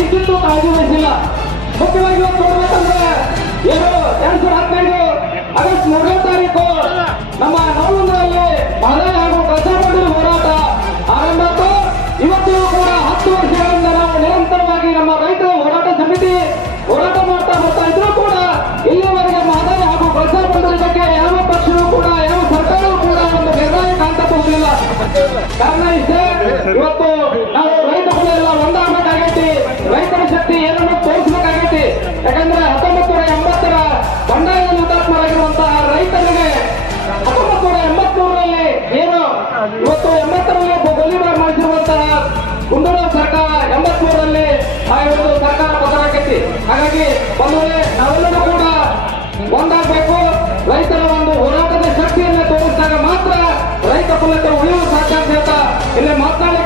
ಕಿಂಚಿತ್ತೂ ಕಾಳಜಿ ವಹಿಸಿಲ್ಲ. ಮುಖ್ಯವಾಗಿ ಇವತ್ತು ನೋಡ್ಬೇಕಂದ್ರೆ ಏನು 2015 ಆಗಸ್ಟ್ 3ನೇ ತಾರೀಕು ನಮ್ಮ ನವಲಗುಂದದಲ್ಲಿ ಮಹದಾಯಿ ಹಾಗೂ ಕಳಸಾ ಬಂಡೂರಿ ಹೋರಾಟ ಆರಂಭ ಆಯಿತು. ಇವತ್ತು ಕೂಡ 10 ವರ್ಷಗಳಿಂದ ನಾವು ನಿರಂತರವಾಗಿ ನಮ್ಮ ರೈತರ ಹೋರಾಟ ಸಮಿತಿ ಹೋರಾಟ ಮಾಡ್ತಾ ಬರ್ತಾ ಇದ್ರು ಕೂಡ ಇಲ್ಲಿವರೆಗೆ ಮಹದಾಯಿ ಹಾಗೂ ಕಳಸಾ ಬಂಡೂರಿ ಬಗ್ಗೆ ಯಾವ ಪಕ್ಷವೂ ಕೂಡ ಯಾವ ಸರ್ಕಾರವೂ ಕೂಡ ಒಂದು ನಿರ್ಣಯ ಕಾಣ್ತಾ ಹೋಗಲಿಲ್ಲ. ಕಾರಣ ಇಷ್ಟೇ, ಇವತ್ತು ನಾವು ರೈತ ಕುಲ ಎಲ್ಲ ಒಂದಾಗಬೇಕಾಗೈತಿ, ರೈತರ ಶಕ್ತಿ ಏನನ್ನು ತೋರಿಸಬೇಕಾಗೈತಿ. ಯಾಕಂದ್ರೆ 1980ರ ಬಂಡಾಯದಲ್ಲಿ ಹುತಾತ್ಮರಾಗಿರುವಂತಹ ರೈತರಿಗೆ 1983ರಲ್ಲಿ ಏನು ಇವತ್ತು 80ರಲ್ಲಿ ಗೋಲಿಬಾರ್ ಮಾಡಿಸಿರುವಂತಹ ಗುಂಡೂರಾವ್ ಸರ್ಕಾರ 83ರಲ್ಲಿ ಆ ಒಂದು ಸರ್ಕಾರ ಬದಲಾಗೈತಿ. ಹಾಗಾಗಿ ಬಂಧುಗಳೇ, ನಾವೆಲ್ಲರೂ ಕೂಡ ಒಂದಾಗಬೇಕು. ರೈತರ ಒಂದು ಹೋರಾಟದ ಶಕ್ತಿಯನ್ನು ತೋರಿಸಿದಾಗ ಮಾತ್ರ ರೈತ ಕುಲಕ್ಕೆ ಉಳಿಯುವ ಸಾಧ್ಯ ಅಂತ ಇಲ್ಲಿ ಮಾತನಾಡಿ